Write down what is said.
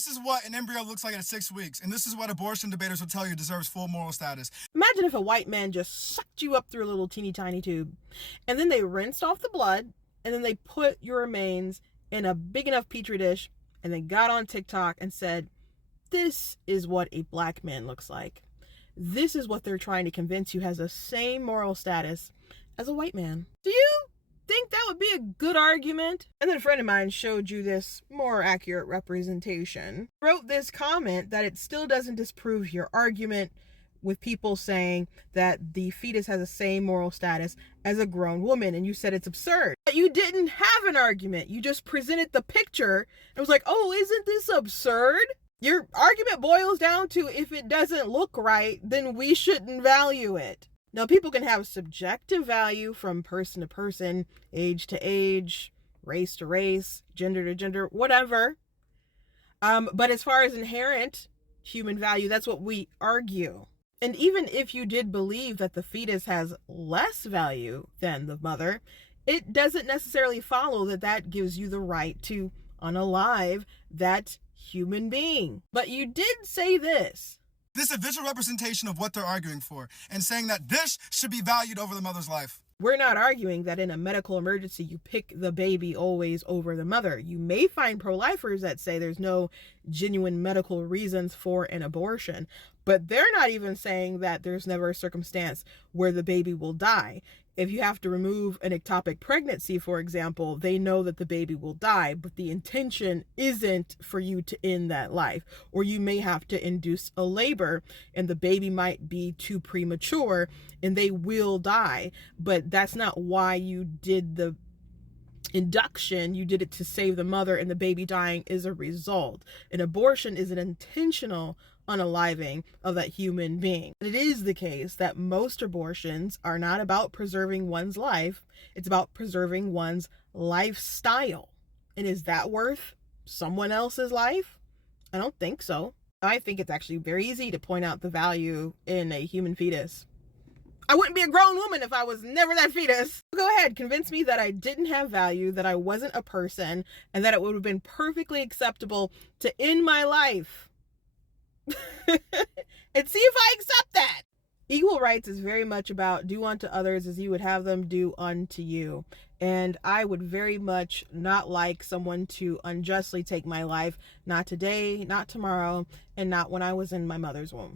This is what an embryo looks like at 6 weeks, and this is what abortion debaters will tell you deserves full moral status. Imagine if a white man just sucked you up through a little teeny tiny tube, and then they rinsed off the blood, and then they put your remains in a big enough petri dish, and they got on TikTok and said, this is what a black man looks like. This is what they're trying to convince you has the same moral status as a white man. Do you think that would be a good argument? And then a friend of mine showed you this more accurate representation. Wrote this comment that it still doesn't disprove your argument, with people saying that the fetus has the same moral status as a grown woman, and you said it's absurd. But you didn't have an argument. You just presented the picture and was like, oh, isn't this absurd? Your argument boils down to, if it doesn't look right, then we shouldn't value it. Now, people can have subjective value from person to person, age to age, race to race, gender to gender, whatever. But as far as inherent human value, that's what we argue. And even if you did believe that the fetus has less value than the mother, it doesn't necessarily follow that that gives you the right to unalive that human being. But you did say this. This is a visual representation of what they're arguing for, and saying that this should be valued over the mother's life. We're not arguing that in a medical emergency, you pick the baby always over the mother. You may find pro-lifers that say there's no genuine medical reasons for an abortion, but they're not even saying that there's never a circumstance where the baby will die. If you have to remove an ectopic pregnancy, for example, they know that the baby will die, but the intention isn't for you to end that life. Or you may have to induce a labor and the baby might be too premature and they will die. But that's not why you did the induction. You did it to save the mother, and the baby dying is a result. An abortion is an intentional unaliving of that human being. It is the case that most abortions are not about preserving one's life. It's about preserving one's lifestyle. And is that worth someone else's life? I don't think so. I think it's actually very easy to point out the value in a human fetus. I wouldn't be a grown woman if I was never that fetus. Go ahead, convince me that I didn't have value, that I wasn't a person, and that it would have been perfectly acceptable to end my life. And see if I accept that. Equal rights is very much about do unto others as you would have them do unto you. And I would very much not like someone to unjustly take my life. Not today, not tomorrow, and not when I was in my mother's womb.